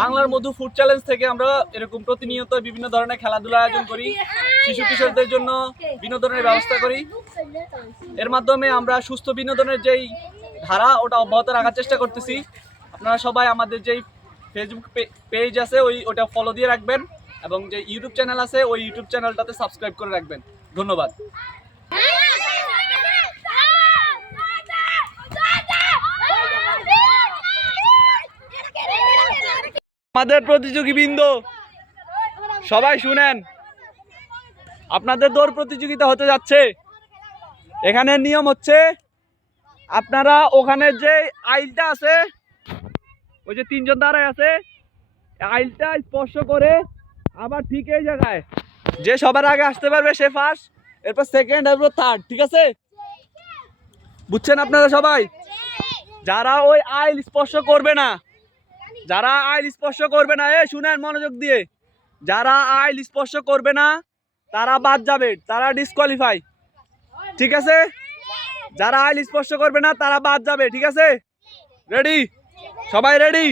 বাংলার মধু food challenge থেকে আমরা এরকম প্রতিনিয়ত বিভিন্ন ধরনের খেলাধুলা আয়োজন করি, শিশু কিশোরদের জন্য বিনোদনের ব্যবস্থা করি। এর মাধ্যমে আমরা সুস্থ বিনোদনের যেই ধারা, ওটা অব্যাহত রাখার চেষ্টা করতেছি। আপনারা সবাই আমাদের যেই ফেসবুক পেজ আছে, ওই ওটা ফলো দিয়ে রাখবেন এবং যে ইউটিউব চ্যানেল আছে, ওই ইউটিউব চ্যানেলটাতে সাবস্ক্রাইব করে রাখবেন। ধন্যবাদ। আমাদের প্রতিযোগী বৃন্দ, সবাই শুনেন। আপনাদের দৌড় প্রতিযোগিতা হতে যাচ্ছে। এখানে নিয়ম হচ্ছে, আপনারা ওখানে যে আইলটা আছে, ওই যে তিনজন দাঁড়ায় আছে, আইলটা স্পর্শ করে আবার ঠিক এই জায়গায়। যে সবার আগে আসতে পারবে সে ফার্স্ট এরপর সেকেন্ড এরপর থার্ড ঠিক আছে? বুঝছেন আপনারা সবাই? যারা ওই আইল স্পর্শ করবে না যারা আইল স্পর্শ করবে না এ শুনেন মনোযোগ দিয়ে। যারা আইল স্পর্শ করবে না, তারা বাদ যাবে, তারা ডিসকোয়ালিফাই ঠিক আছে? যারা আইল স্পর্শ করবে না, তারা বাদ যাবে, ঠিক আছে? রেডি সবাই রেডি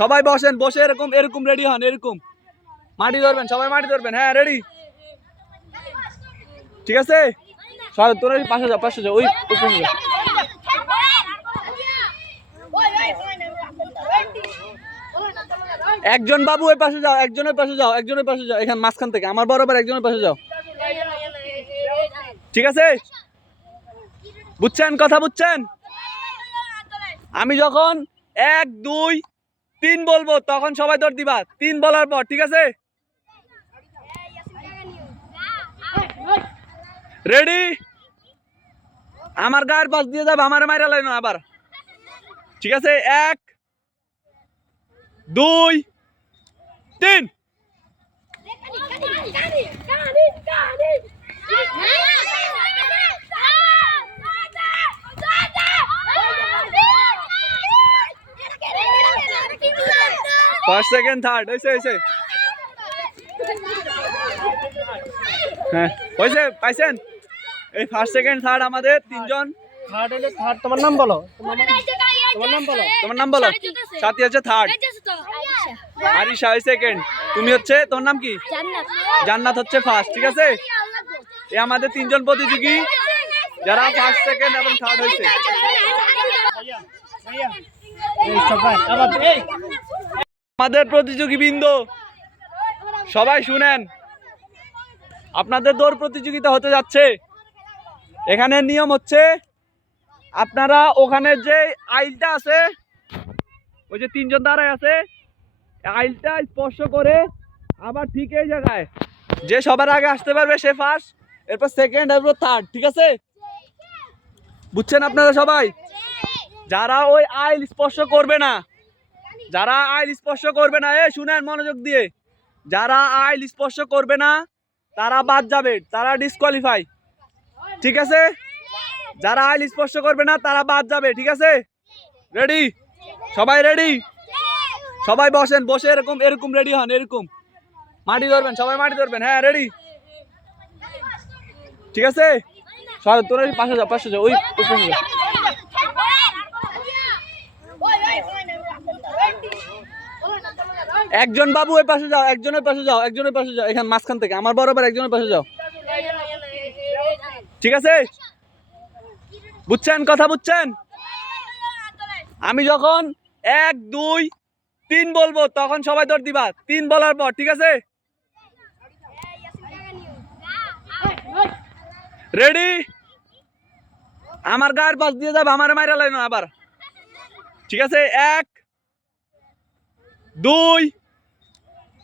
সবাই বসেন, বসে এরকম এরকম রেডি হন, এরকম। মাটি ধরবেন, সবাই মাটি ধরবেন। হ্যাঁ রেডি ঠিক আছে? তোরা পাশে যাও পাশে যাও। ওই ওই পাশে যাও। একজন বাবু ওই পাশে যাও একজনের পাশে যাও একজনের পাশে যাও, এখান মাঝখান থেকে, আমার বরাবর একজনের পাশে যাও। ঠিক আছে? বুঝছেন কথা বুঝছেন? আমি যখন এক, দুই, তিন বলব, তখন সবাই দৌড় দিবা। তিন বলার পর, ঠিক আছে? রেডি আমার গায়ের পাশ দিয়ে যাবে, আমার মাইরা লাইন আবার। ঠিক আছে? এক, দুই তিন ফার্স্ট সেকেন্ড থার্ড হয়েছে হয়েছে হ্যাঁ হয়েছে পাইছেন এই ফার্স্ট সেকেন্ড থার্ড আমাদের তিনজন থার্ড হলে থার্ড তোমার নাম বলো তোমার নাম বলো তোমার নাম বলো সাথী হচ্ছে থার্ড আরিশা হয় সেকেন্ড তুমি হচ্ছে তোমার নাম কি? জান্নাত। হচ্ছে ফার্স্ট ঠিক আছে? এই আমাদের তিনজন প্রতিযোগী যারা ফার্স্ট সেকেন্ড এবং থার্ড হয়েছে। আমাদের প্রতিযোগী বৃন্দ সবাই শুনেন। আপনাদের দৌড় প্রতিযোগিতা হতে যাচ্ছে। এখানে নিয়ম হচ্ছে আপনারা ওখানে যে আইলটা আছে ওই যে তিনজন দাঁড়ায় আছে আইলটা স্পর্শ করে আবার ঠিক এই জায়গায়। যে সবার আগে আসতে পারবে সে ফার্স্ট এরপর সেকেন্ড এরপর থার্ড ঠিক আছে? বুঝছেন আপনারা সবাই? যারা ওই আইল স্পর্শ করবে না, যারা আইল স্পর্শ করবে না এ শুনেন মনোযোগ দিয়ে। যারা আইল স্পর্শ করবে না, তারা বাদ যাবে, তারা ডিসকোয়ালিফাই ঠিক আছে? যারা আইল স্পর্শ করবে না, তারা বাদ যাবে, ঠিক আছে? রেডি সবাই রেডি সবাই বসেন, বসে এরকম এরকম রেডি হন, এরকম। মাটি ধরবেন, সবাই মাটি ধরবেন। হ্যাঁ রেডি ঠিক আছে? তোরা পাশে যাও পাশে যাও, ওই একজন বাবু ওই পাশে যাও, একজনের পাশে যাও, একজনের পাশে যাও, এখান মাঝখান থেকে। আমার বরাবর একজনের পাশে যাও। ঠিক আছে? বুঝছেন? কথা বুঝছেন? আমি যখন এক, দুই তিন বলব, তখন সবাই দৌড় দিবা। তিন বলার পর, ঠিক আছে? রেডি আমার গায়ের পাশ দিয়ে যাবে, আমার মাইরা লাইন আবার। ঠিক আছে? এক, দুই,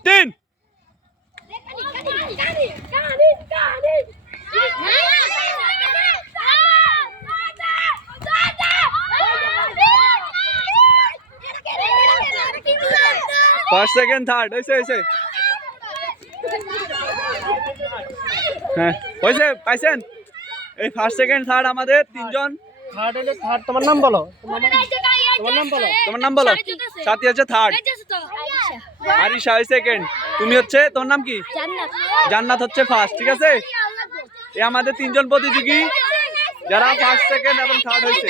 তিন। ফার্স্ট সেকেন্ড থার্ড হয়েছে হয়েছে হ্যাঁ হয়েছে পাইছেন? এই ফার্স্ট সেকেন্ড থার্ড আমাদের তিনজন। থার্ড হলে থার্ড তোমার নাম বলো। তোমার নাম বলো। তোমার নাম বলো। সাথী হচ্ছে থার্ড আরিশা হয় সেকেন্ড তুমি হচ্ছে তোমার নাম কি? জান্নাত হচ্ছে ফার্স্ট ঠিক আছে? এই আমাদের তিনজন প্রতিযোগী। যারা ফার্স্ট সেকেন্ড এবং থার্ড হয়েছে।